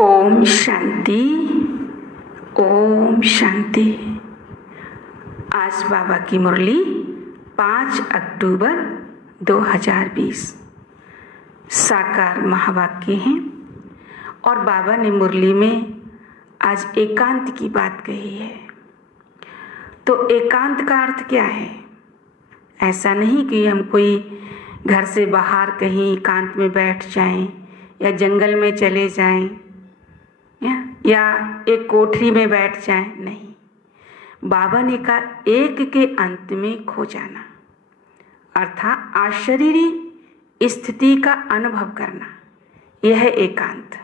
ओम शांति। ओम शांति। आज बाबा की मुरली 5 अक्टूबर 2020 साकार महावाक्य हैं और बाबा ने मुरली में आज एकांत की बात कही है। तो एकांत का अर्थ क्या है? ऐसा नहीं कि हम कोई घर से बाहर कहीं एकांत में बैठ जाएं या जंगल में चले जाएं या एक कोठरी में बैठ जाएं। नहीं, बाबा ने कहा एक के अंत में खो जाना, अर्थात अशरीरी स्थिति का अनुभव करना, यह है एकांत।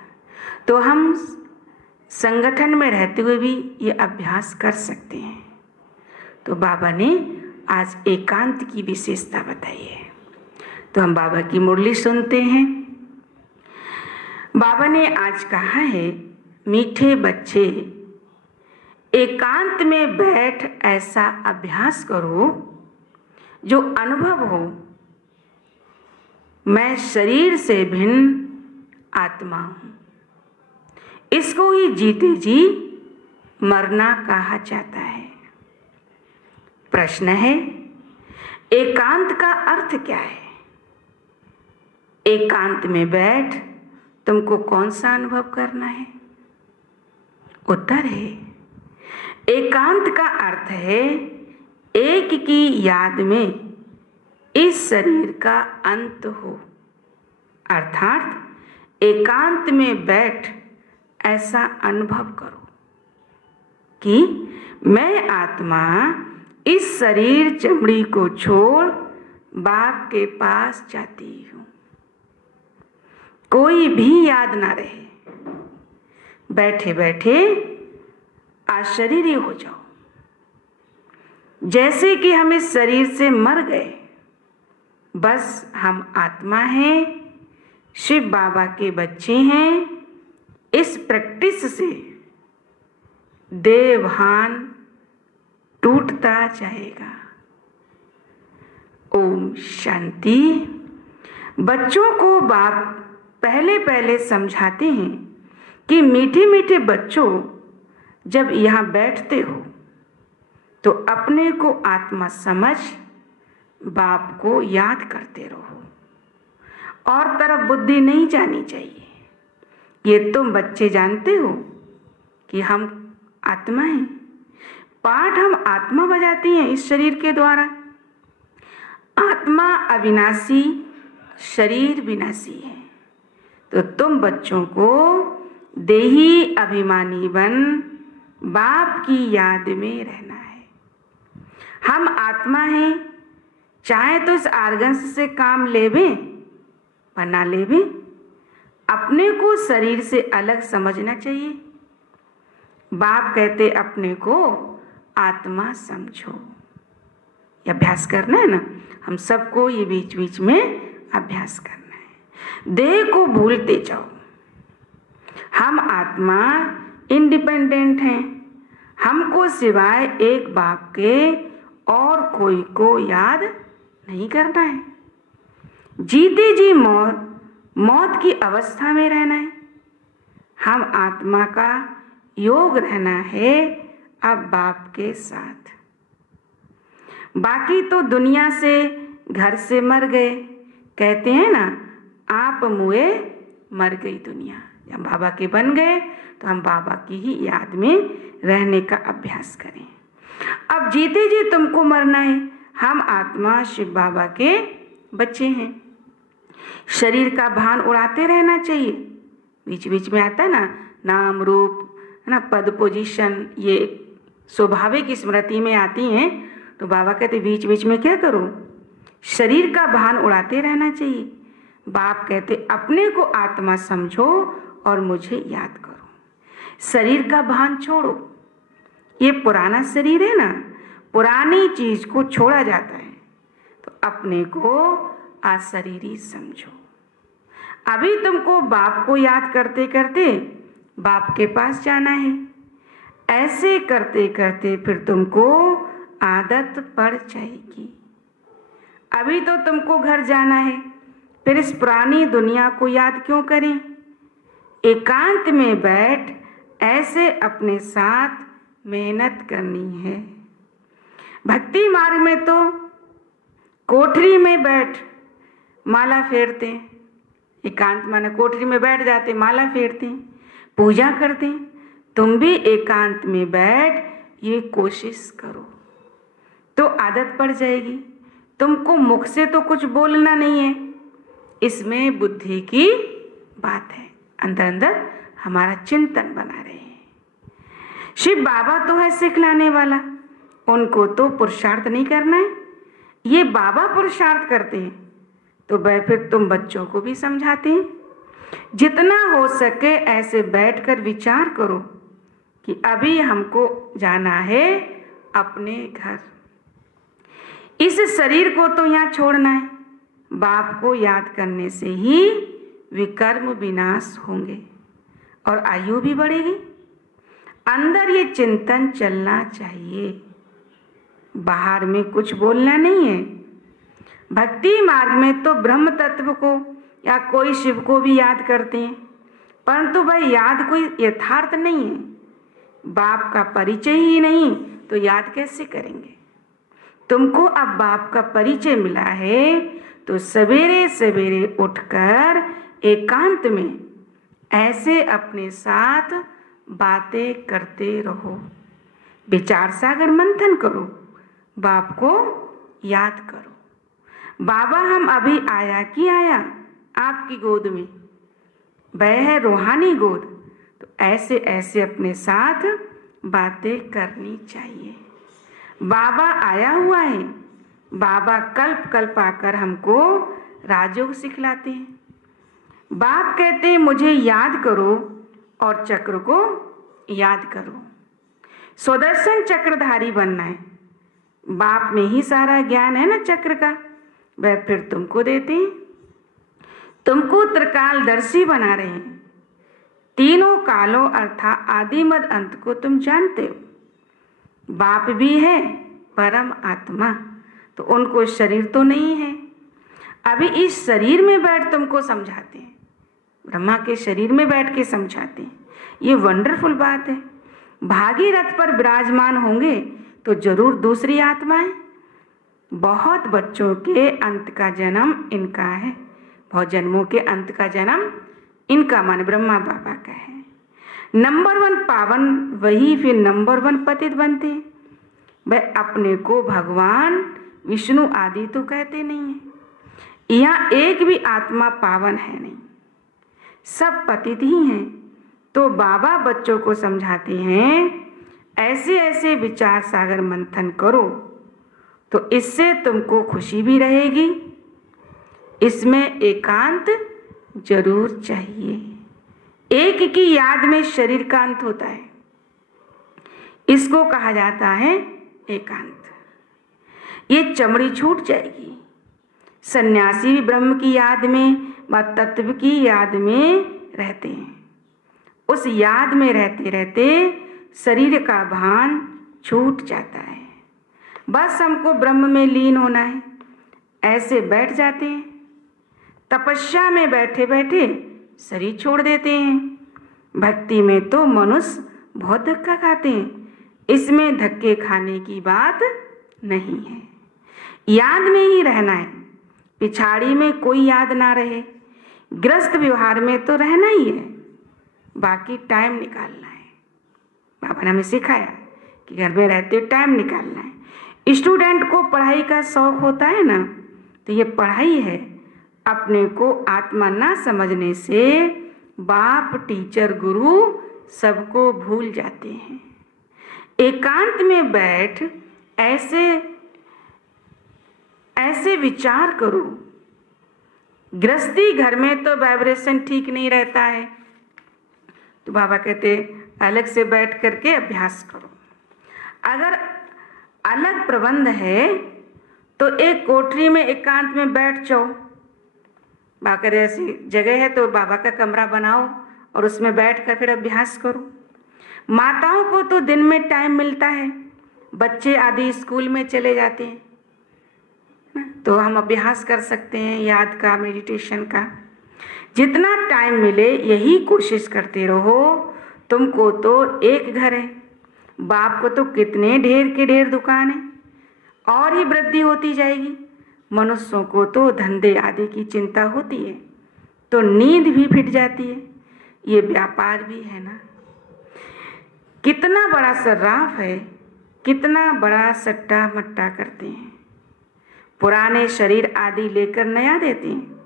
तो हम संगठन में रहते हुए भी ये अभ्यास कर सकते हैं। तो बाबा ने आज एकांत की विशेषता बताई है। तो हम बाबा की मुरली सुनते हैं। बाबा ने आज कहा है, मीठे बच्चे एकांत में बैठ ऐसा अभ्यास करो जो अनुभव हो, मैं शरीर से भिन्न आत्मा हूं। इसको ही जीते जी मरना कहा जाता है। प्रश्न है, एकांत का अर्थ क्या है? एकांत में बैठ तुमको कौन सा अनुभव करना है? उत्तर है, एकांत का अर्थ है एक की याद में इस शरीर का अंत हो, अर्थात एकांत में बैठ ऐसा अनुभव करो कि मैं आत्मा इस शरीर चमड़ी को छोड़ बाप के पास जाती हूं। कोई भी याद ना रहे, बैठे बैठे अशरीरी हो जाओ, जैसे कि हम इस शरीर से मर गए, बस हम आत्मा हैं, शिव बाबा के बच्चे हैं। इस प्रैक्टिस से देवभान टूटता जाएगा। ओम शांति। बच्चों को बाप पहले पहले समझाते हैं कि मीठे मीठे बच्चों, जब यहाँ बैठते हो तो अपने को आत्मा समझ बाप को याद करते रहो और तरफ बुद्धि नहीं जानी चाहिए। ये तुम बच्चे जानते हो कि हम आत्मा हैं, पाठ हम आत्मा बजाती हैं इस शरीर के द्वारा। आत्मा अविनाशी, शरीर विनाशी है। तो तुम बच्चों को देही अभिमानी बन बाप की याद में रहना है। हम आत्मा हैं, चाहे तो इस आर्गन्स से काम लेवे पर ना लेवे, अपने को शरीर से अलग समझना चाहिए। बाप कहते अपने को आत्मा समझो। ये अभ्यास करना है ना, हम सबको ये बीच बीच में अभ्यास करना है। देह को भूलते जाओ। हम आत्मा इंडिपेंडेंट हैं, हमको सिवाय एक बाप के और कोई को याद नहीं करना है। जीते जी मौत की अवस्था में रहना है। हम आत्मा का योग रहना है अब बाप के साथ। बाकी तो दुनिया से, घर से मर गए, कहते हैं ना, आप मुए मर गई दुनिया। जब बाबा के बन गए तो हम बाबा की ही याद में रहने का अभ्यास करें। अब जीते जी तुमको मरना है। हम आत्मा शिव बाबा के बच्चे हैं। शरीर का भान उड़ाते रहना चाहिए। बीच बीच में आता है ना, नाम रूप है ना, पद पोजीशन, ये स्वाभाविक स्मृति में आती हैं। तो बाबा कहते बीच बीच में क्या करो, शरीर का भान उड़ाते रहना चाहिए। बाप कहते अपने को आत्मा समझो और मुझे याद करो। शरीर का भान छोड़ो। ये पुराना शरीर है ना, पुरानी चीज को छोड़ा जाता है। तो अपने को अशरीरी समझो। अभी तुमको बाप को याद करते करते बाप के पास जाना है। ऐसे करते करते फिर तुमको आदत पड़ जाएगी। अभी तो तुमको घर जाना है, फिर इस पुरानी दुनिया को याद क्यों करें? एकांत में बैठ ऐसे अपने साथ मेहनत करनी है। भक्ति मार्ग में तो कोठरी में बैठ माला फेरते, एकांत माने कोठरी में बैठ जाते, माला फेरते, पूजा करते। तुम भी एकांत में बैठ ये कोशिश करो तो आदत पड़ जाएगी। तुमको मुख से तो कुछ बोलना नहीं है, इसमें बुद्धि की बात है, अंदर अंदर हमारा चिंतन बना रहे हैं। शिव बाबा तो है सिखलाने वाला, उनको तो पुरुषार्थ नहीं करना है, ये बाबा पुरुषार्थ करते हैं। तो फिर तुम बच्चों को भी समझाते हैं। जितना हो सके ऐसे बैठकर विचार करो कि अभी हमको जाना है अपने घर, इस शरीर को तो यहाँ छोड़ना है। बाप को याद करने से ही विकर्म विनाश होंगे और आयु भी बढ़ेगी। अंदर ये चिंतन चलना चाहिए, बाहर में कुछ बोलना नहीं है। भक्ति मार्ग में तो ब्रह्म तत्व को या कोई शिव को भी याद करते हैं, परंतु भाई याद कोई यथार्थ नहीं है। बाप का परिचय ही नहीं तो याद कैसे करेंगे। तुमको अब बाप का परिचय मिला है तो सवेरे सवेरे उठकर एकांत में ऐसे अपने साथ बातें करते रहो, विचार सागर मंथन करो, बाप को याद करो। बाबा हम अभी आया कि आया आपकी गोद में, वह है रूहानी गोद, तो ऐसे ऐसे अपने साथ बातें करनी चाहिए। बाबा आया हुआ है, बाबा कल्प कल्प आकर हमको राजयोग सिखलाते हैं। बाप कहते हैं मुझे याद करो और चक्र को याद करो। सुदर्शन चक्रधारी बनना है, बाप में ही सारा ज्ञान है ना चक्र का, वह फिर तुमको देते हैं। तुमको त्रिकालदर्शी बना रहे हैं, तीनों कालों अर्थात आदि मध्य अंत को तुम जानते हो। बाप भी है परम आत्मा, तो उनको शरीर तो नहीं है। अभी इस शरीर में बैठ तुमको समझाते हैं, ब्रह्मा के शरीर में बैठ के समझाते हैं। ये वंडरफुल बात है। भागीरथ पर विराजमान होंगे तो जरूर दूसरी आत्माएं। बहुत बच्चों के अंत का जन्म इनका है, बहुत जन्मों के अंत का जन्म इनका मान ब्रह्मा बाबा का है। नंबर 1 पावन वही फिर नंबर 1 पतित बनते हैं। वह अपने को भगवान विष्णु आदि तो कहते नहीं है। यहाँ एक भी आत्मा पावन है नहीं, सब पतित ही हैं। तो बाबा बच्चों को समझाते हैं ऐसे ऐसे विचार सागर मंथन करो, तो इससे तुमको खुशी भी रहेगी। इसमें एकांत जरूर चाहिए। एक की याद में शरीर का अंत होता है, इसको कहा जाता है एकांत। ये चमड़ी छूट जाएगी। सन्यासी भी ब्रह्म की याद में व तत्व की याद में रहते हैं। उस याद में रहते रहते शरीर का भान छूट जाता है। बस हमको ब्रह्म में लीन होना है, ऐसे बैठ जाते हैं। तपस्या में बैठे बैठे शरीर छोड़ देते हैं। भक्ति में तो मनुष्य बहुत धक्का खाते हैं, इसमें धक्के खाने की बात नहीं है। याद में ही रहना है, पिछाड़ी में कोई याद ना रहे। गृहस्थ व्यवहार में तो रहना ही है, बाकी टाइम निकालना है। बाबा ने हमें सिखाया कि घर में रहते टाइम निकालना है। स्टूडेंट को पढ़ाई का शौक होता है ना, तो ये पढ़ाई है। अपने को आत्मा ना समझने से बाप टीचर गुरु सबको भूल जाते हैं। एकांत में बैठ ऐसे विचार करो। गृहस्थी घर में तो वाइब्रेशन ठीक नहीं रहता है, तो बाबा कहते अलग से बैठ करके अभ्यास करो। अगर अलग प्रबंध है तो एक कोठरी में एकांत में बैठ जाओ। बाकर ऐसी जगह है तो बाबा का कमरा बनाओ और उसमें बैठ कर फिर अभ्यास करो। माताओं को तो दिन में टाइम मिलता है, बच्चे आदि स्कूल में चले जाते हैं, तो हम अभ्यास कर सकते हैं याद का, मेडिटेशन का। जितना टाइम मिले यही कोशिश करते रहो। तुमको तो एक घर है, बाप को तो कितने ढेर के ढेर दुकान है और ही वृद्धि होती जाएगी। मनुष्यों को तो धंधे आदि की चिंता होती है तो नींद भी फिट जाती है। ये व्यापार भी है ना। कितना बड़ा सर्राफ है, कितना बड़ा सट्टा मट्टा करते हैं। पुराने शरीर आदि लेकर नया देते हैं,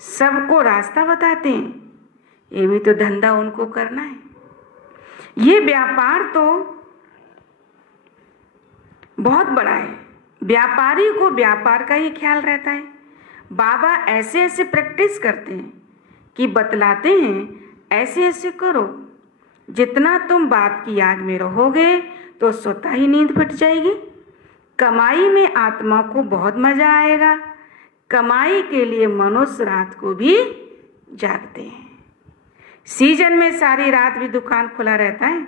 सबको रास्ता बताते हैं। ये भी तो धंधा उनको करना है। ये व्यापार तो बहुत बड़ा है। व्यापारी को व्यापार का ही ख्याल रहता है। बाबा ऐसे ऐसे प्रैक्टिस करते हैं कि बतलाते हैं ऐसे ऐसे करो। जितना तुम बाप की याद में रहोगे तो स्वतः ही नींद फट जाएगी। कमाई में आत्मा को बहुत मजा आएगा। कमाई के लिए मनुष्य रात को भी जागते हैं। सीजन में सारी रात भी दुकान खुला रहता है।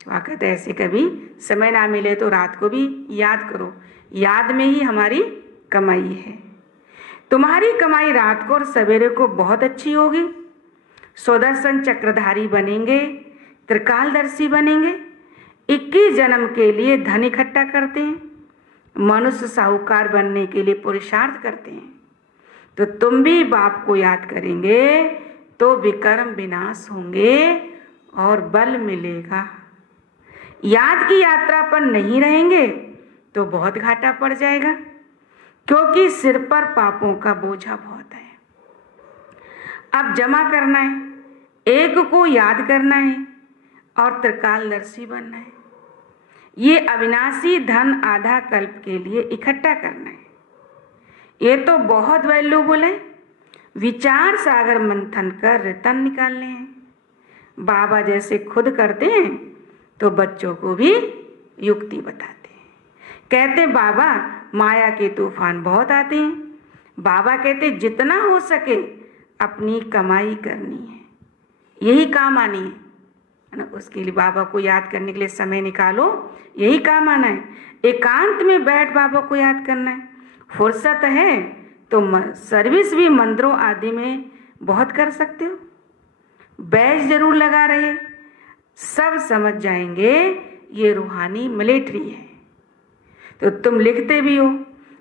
वाकई ऐसे कभी समय ना मिले तो रात को भी याद करो। याद में ही हमारी कमाई है। तुम्हारी कमाई रात को और सवेरे को बहुत अच्छी होगी। सुदर्शन चक्रधारी बनेंगे, त्रिकालदर्शी बनेंगे। 21 जन्म के लिए धन इकट्ठा करते हैं। मनुष्य साहूकार बनने के लिए पुरुषार्थ करते हैं। तो तुम भी बाप को याद करेंगे तो विकर्म विनाश होंगे और बल मिलेगा। याद की यात्रा पर नहीं रहेंगे तो बहुत घाटा पड़ जाएगा, क्योंकि सिर पर पापों का बोझा बहुत है। अब जमा करना है, एक को याद करना है और त्रिकालदर्शी बनना है। ये अविनाशी धन आधा कल्प के लिए इकट्ठा करना है। ये तो बहुत वैल्यूबल है। विचार सागर मंथन कर रतन निकालने हैं। बाबा जैसे खुद करते हैं तो बच्चों को भी युक्ति बताते हैं। कहते हैं बाबा माया के तूफान बहुत आते हैं। बाबा कहते जितना हो सके अपनी कमाई करनी है, यही काम आनी है ना। उसके लिए बाबा को याद करने के लिए समय निकालो, यही काम आना है। एकांत में बैठ बाबा को याद करना है। फुर्सत है तो सर्विस भी मंदिरों आदि में बहुत कर सकते हो। बैच जरूर लगा रहे, सब समझ जाएंगे ये रूहानी मिलिट्री है। तो तुम लिखते भी हो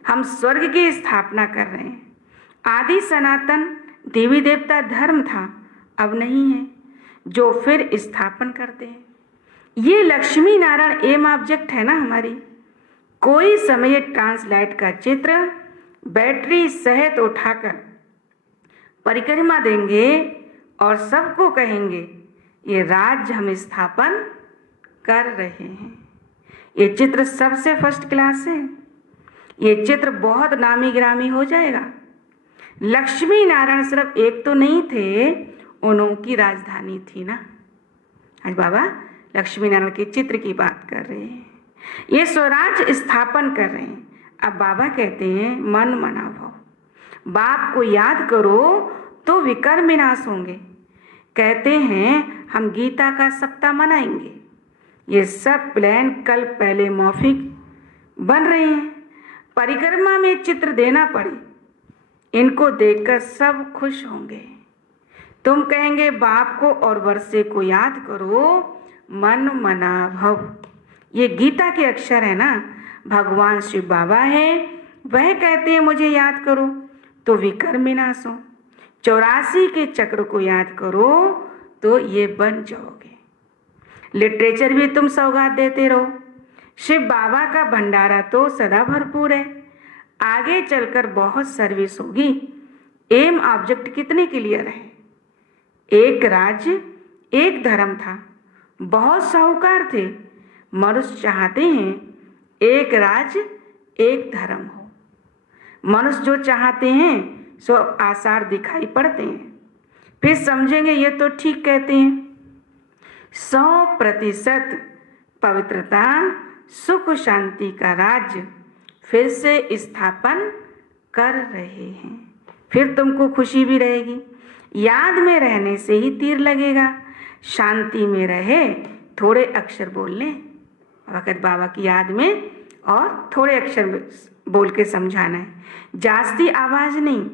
हम स्वर्ग की स्थापना कर रहे हैं। आदि सनातन देवी देवता धर्म था, अब नहीं है, जो फिर स्थापन करते हैं। ये लक्ष्मी नारायण एम ऑब्जेक्ट है ना हमारी। कोई समय ट्रांसलाइट का चित्र बैटरी सहित उठाकर परिक्रमा देंगे और सबको कहेंगे ये राज्य हम स्थापन कर रहे हैं। ये चित्र सबसे फर्स्ट क्लास है। ये चित्र बहुत नामी गिरामी हो जाएगा। लक्ष्मी नारायण सिर्फ एक तो नहीं थे, उनकी राजधानी थी ना। आज बाबा लक्ष्मी नारायण के चित्र की बात कर रहे हैं। ये स्वराज स्थापन कर रहे हैं। अब बाबा कहते हैं मन मना भाव, बाप को याद करो तो विकर्म विनाश होंगे। कहते हैं हम गीता का सप्ताह मनाएंगे। ये सब प्लान कल पहले मौखिक बन रहे हैं। परिक्रमा में चित्र देना पड़े, इनको देखकर सब खुश होंगे। तुम कहेंगे बाप को और वर्षे को याद करो, मन मना भव। ये गीता के अक्षर है ना। भगवान शिव बाबा है, वह कहते हैं मुझे याद करो तो विकर्म विनाश हो। 84 के चक्र को याद करो तो ये बन जाओगे। लिटरेचर भी तुम सौगात देते रहो। शिव बाबा का भंडारा तो सदा भरपूर है। आगे चलकर बहुत सर्विस होगी। एम ऑब्जेक्ट कितने क्लियर है। एक राज्य एक धर्म था, बहुत साहूकार थे। मनुष्य चाहते हैं एक राज्य एक धर्म हो। मनुष्य जो चाहते हैं सो आसार दिखाई पड़ते हैं। फिर समझेंगे ये तो ठीक कहते हैं। 100% पवित्रता सुख शांति का राज्य फिर से स्थापन कर रहे हैं। फिर तुमको खुशी भी रहेगी। याद में रहने से ही तीर लगेगा। शांति में रहे, थोड़े अक्षर बोलने, वक़्त बाबा की याद में और थोड़े अक्षर बोल के समझाना है। जास्ती आवाज़ नहीं,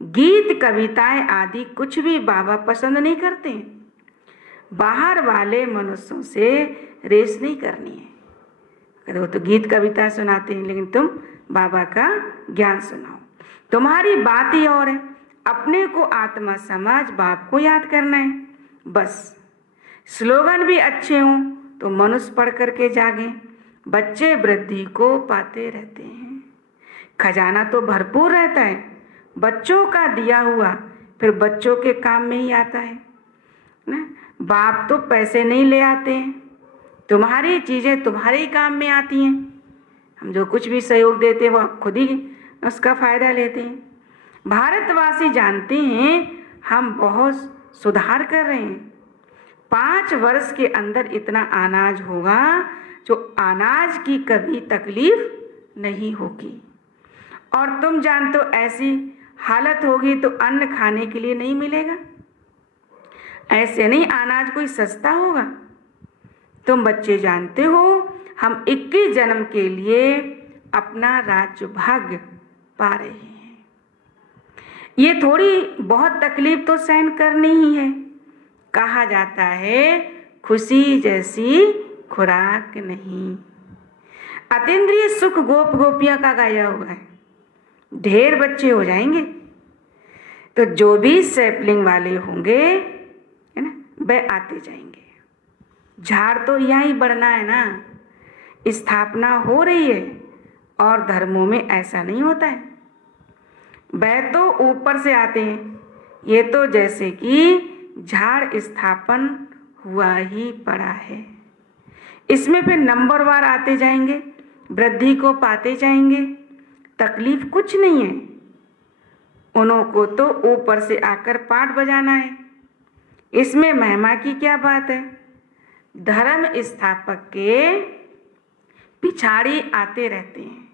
गीत कविताएं आदि कुछ भी बाबा पसंद नहीं करते। बाहर वाले मनुष्यों से रेस नहीं करनी है। अरे वो तो गीत कविता सुनाते हैं, लेकिन तुम बाबा का ज्ञान सुनाओ। तुम्हारी बात ही और है, अपने को आत्मा समझ बाप को याद करना है बस। स्लोगन भी अच्छे हों तो मनुष्य पढ़ करके जागे। बच्चे वृद्धि को पाते रहते हैं, खजाना तो भरपूर रहता है। बच्चों का दिया हुआ फिर बच्चों के काम में ही आता है ना। बाप तो पैसे नहीं ले आते हैं, तुम्हारी चीज़ें तुम्हारे ही काम में आती हैं। हम जो कुछ भी सहयोग देते हैं वो खुद ही उसका फ़ायदा लेते हैं। भारतवासी जानते हैं हम बहुत सुधार कर रहे हैं। 5 वर्ष के अंदर इतना अनाज होगा जो अनाज की कभी तकलीफ नहीं होगी। और तुम जानते हो ऐसी हालत होगी तो अन्न खाने के लिए नहीं मिलेगा। ऐसे नहीं अनाज कोई सस्ता होगा। तुम बच्चे जानते हो हम 21 जन्म के लिए अपना राज्य भाग्य पा रहे हैं। ये थोड़ी बहुत तकलीफ तो सहन करनी ही है। कहा जाता है खुशी जैसी खुराक नहीं। अतीन्द्रिय सुख गोप गोपियां का गाया हुआ है। ढेर बच्चे हो जाएंगे तो जो भी सैपलिंग वाले होंगे है ना, वे आते जाएंगे। झाड़ तो यहाँ ही बढ़ना है ना। स्थापना हो रही है और धर्मों में ऐसा नहीं होता है। वे तो ऊपर से आते हैं, ये तो जैसे कि झाड़ स्थापन हुआ ही पड़ा है। इसमें फिर नंबरवार आते जाएंगे, वृद्धि को पाते जाएंगे। तकलीफ कुछ नहीं है। उन्हों को तो ऊपर से आकर पाठ बजाना है। इसमें महिमा की क्या बात है। धर्म स्थापक के पिछाड़ी आते रहते हैं।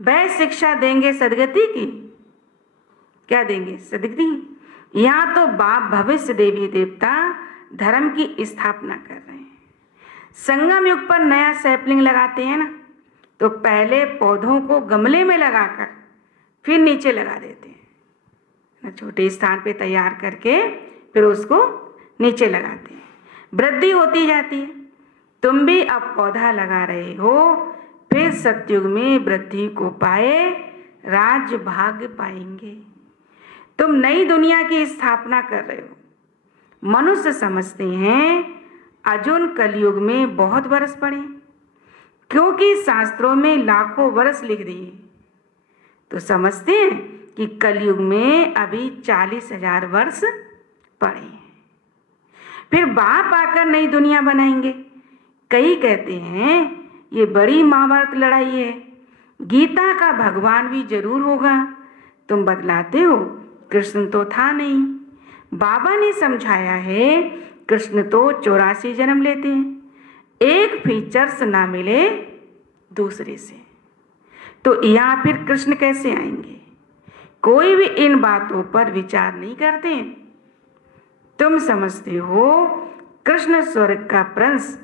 वह शिक्षा देंगे सदगति की। क्या देंगे? सदगति। यहाँ तो बाप भविष्य देवी देवता धर्म की स्थापना कर रहे हैं। संगम युग पर नया सैपलिंग लगाते हैं ना, तो पहले पौधों को गमले में लगाकर फिर नीचे लगा देते हैं ना, छोटे स्थान पे तैयार करके फिर उसको नीचे लगाते हैं। वृद्धि होती जाती है। तुम भी अब पौधा लगा रहे हो, फिर सतयुग में वृद्धि को पाए राज्य भाग्य पाएंगे। तुम नई दुनिया की स्थापना कर रहे हो। मनुष्य समझते हैं अर्जुन कलयुग में बहुत वर्ष पड़े, क्योंकि शास्त्रों में लाखों वर्ष लिख दिए, तो समझते हैं कि कलयुग में अभी 40,000 वर्ष पड़े हैं। फिर बाप आकर नई दुनिया बनाएंगे। कई कहते हैं ये बड़ी महाभारत लड़ाई है, गीता का भगवान भी जरूर होगा। तुम बतलाते हो कृष्ण तो था नहीं। बाबा ने समझाया है कृष्ण तो 84 जन्म लेते हैं, एक फीचर्स ना मिले दूसरे से, तो यहाँ फिर कृष्ण कैसे आएंगे? कोई भी इन बातों पर विचार नहीं करते। तुम समझते हो कृष्ण स्वर्ग का प्रिंस,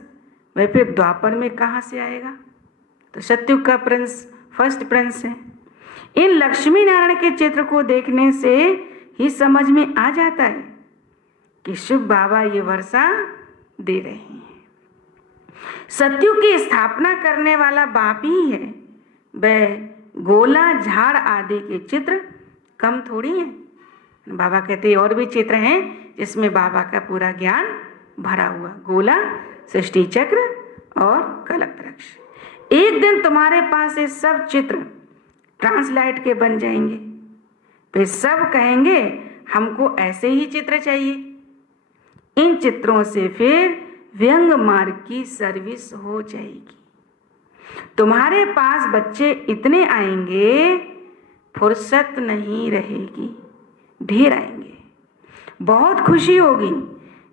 वह फिर द्वापर में कहाँ से आएगा? तो सतयुग का प्रिंस फर्स्ट प्रिंस है। इन लक्ष्मी नारायण के चित्र को देखने से ही समझ में आ जाता है कि शिव बाबा ये वर्षा दे रहे हैं। सतयुग की स्थापना करने वाला बाप ही है। वह गोला झाड़ आदि के चित्र कम थोड़ी हैं। बाबा कहते हैं और भी चित्र हैं जिसमें बाबा का पूरा ज्ञान भरा हुआ। गोला, सृष्टि चक्र और कल्प वृक्ष। एक दिन तुम्हारे पास ये सब चित्र ट्रांसलाइट के बन जाएंगे। फिर सब कहेंगे हमको ऐसे ही चित्र चाहिए। इन चित्रों से फिर व्यंग मार्ग की सर्विस हो जाएगी। तुम्हारे पास बच्चे इतने आएंगे, फुर्सत नहीं रहेगी, ढेर आएंगे। बहुत खुशी होगी।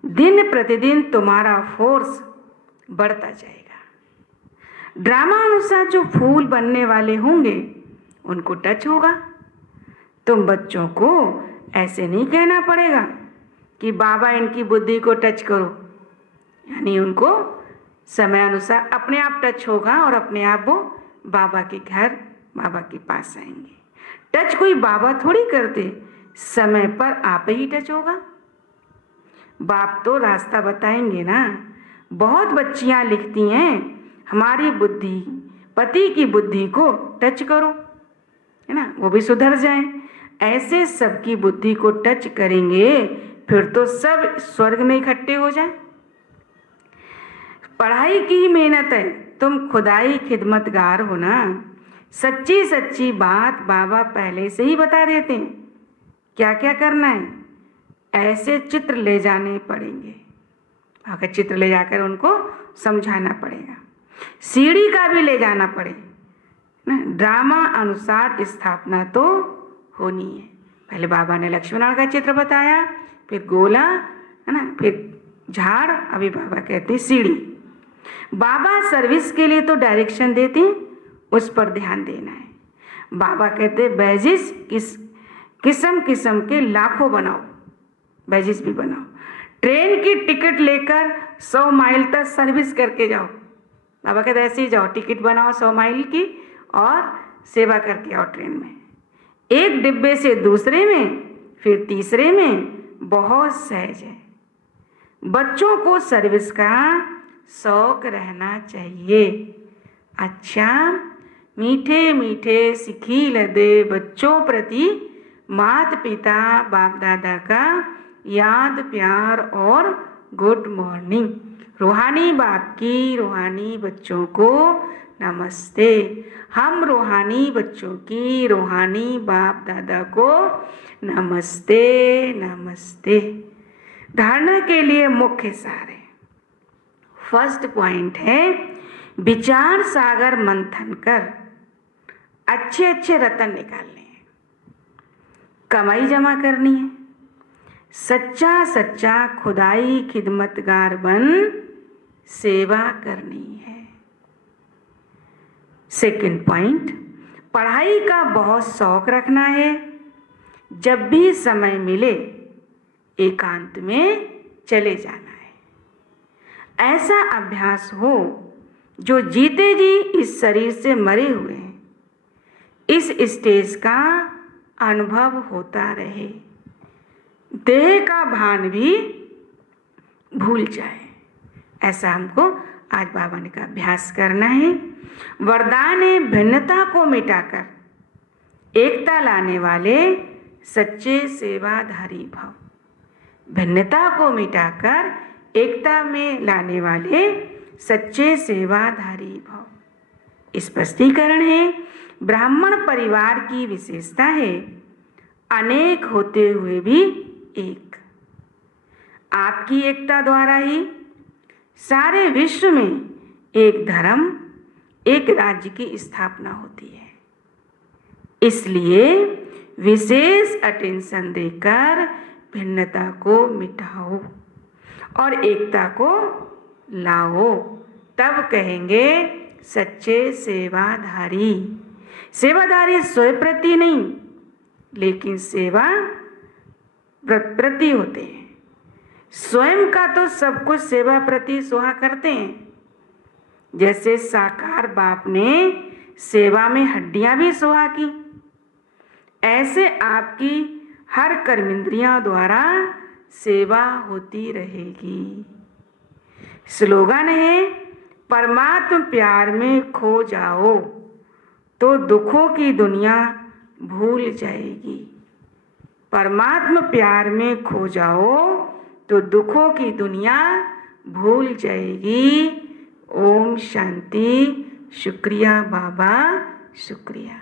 दिन प्रतिदिन तुम्हारा फोर्स बढ़ता जाएगा। ड्रामा अनुसार जो फूल बनने वाले होंगे उनको टच होगा। तुम बच्चों को ऐसे नहीं कहना पड़ेगा कि बाबा इनकी बुद्धि को टच करो, यानी उनको समय अनुसार अपने आप टच होगा और अपने आप वो बाबा के घर, बाबा के पास आएंगे। टच कोई बाबा थोड़ी करते, समय पर आप ही टच होगा। बाप तो रास्ता बताएंगे ना। बहुत बच्चियां लिखती हैं, हमारी बुद्धि, पति की बुद्धि को टच करो, है ना, वो भी सुधर जाए। ऐसे सबकी बुद्धि को टच करेंगे, फिर तो सब स्वर्ग में इकट्ठे हो जाए। पढ़ाई की ही मेहनत है, तुम खुदाई खिदमतगार हो ना। सच्ची सच्ची बात बाबा पहले से ही बता देते हैं, क्या क्या करना है। ऐसे चित्र ले जाने पड़ेंगे, अगर चित्र ले जाकर उनको समझाना पड़ेगा। सीढ़ी का भी ले जाना पड़ेगा ना। ड्रामा अनुसार स्थापना तो होनी है। पहले बाबा ने लक्ष्मण का चित्र बताया, फिर गोला, है ना, फिर झाड़, अभी बाबा कहते हैं सीढ़ी। बाबा सर्विस के लिए तो डायरेक्शन देते हैं, उस पर ध्यान देना है। बाबा कहते हैं बैजिस किस्म किस्म के लाखों बनाओ, बैजिस भी बनाओ। ट्रेन की टिकट लेकर 100 माइल तक सर्विस करके जाओ। बाबा कहते ऐसे ही जाओ, टिकट बनाओ 100 माइल की और सेवा करके आओ ट्रेन में। एक डिब्बे से दूसरे में, फिर तीसरे में, बहुत सहज है। बच्चों को सर्विस का शौक रहना चाहिए। अच्छा, मीठे मीठे सिखी लदे बच्चों प्रति माता पिता बाप दादा का याद प्यार और गुड मॉर्निंग। रूहानी बाप की रूहानी बच्चों को नमस्ते। हम रूहानी बच्चों की रूहानी बाप दादा को नमस्ते नमस्ते। धारणा के लिए मुख्य सार है। फर्स्ट पॉइंट है, विचार सागर मंथन कर अच्छे अच्छे रतन निकालने हैं, कमाई जमा करनी है, सच्चा सच्चा खुदाई खिदमतगार बन सेवा करनी है। सेकंड पॉइंट, पढ़ाई का बहुत शौक रखना है। जब भी समय मिले एकांत में चले जाना है। ऐसा अभ्यास हो जो जीते जी इस शरीर से मरे हुए हैं, इस स्टेज का अनुभव होता रहे, देह का भान भी भूल जाए। ऐसा हमको आज बाबा ने का अभ्यास करना है। वरदान है, भिन्नता को मिटाकर एकता लाने वाले सच्चे सेवाधारी भव। भिन्नता को मिटाकर एकता में लाने वाले सच्चे सेवाधारी भव। स्पष्टीकरण है, ब्राह्मण परिवार की विशेषता है अनेक होते हुए भी एक। आपकी एकता द्वारा ही सारे विश्व में एक धर्म, एक राज्य की स्थापना होती है। इसलिए विशेष अटेंशन देकर भिन्नता को मिटाओ और एकता को लाओ, तब कहेंगे सच्चे सेवाधारी। सेवाधारी स्वयं प्रति नहीं, लेकिन सेवा प्रति होते हैं। स्वयं का तो सब कुछ सेवा प्रति सोहा करते हैं। जैसे साकार बाप ने सेवा में हड्डियां भी सोहा की, ऐसे आपकी हर कर्मेंद्रियों द्वारा सेवा होती रहेगी। स्लोगन है, परमात्म प्यार में खो जाओ तो दुखों की दुनिया भूल जाएगी। परमात्म प्यार में खो जाओ तो दुखों की दुनिया भूल जाएगी। ओम शांति। शुक्रिया बाबा, शुक्रिया।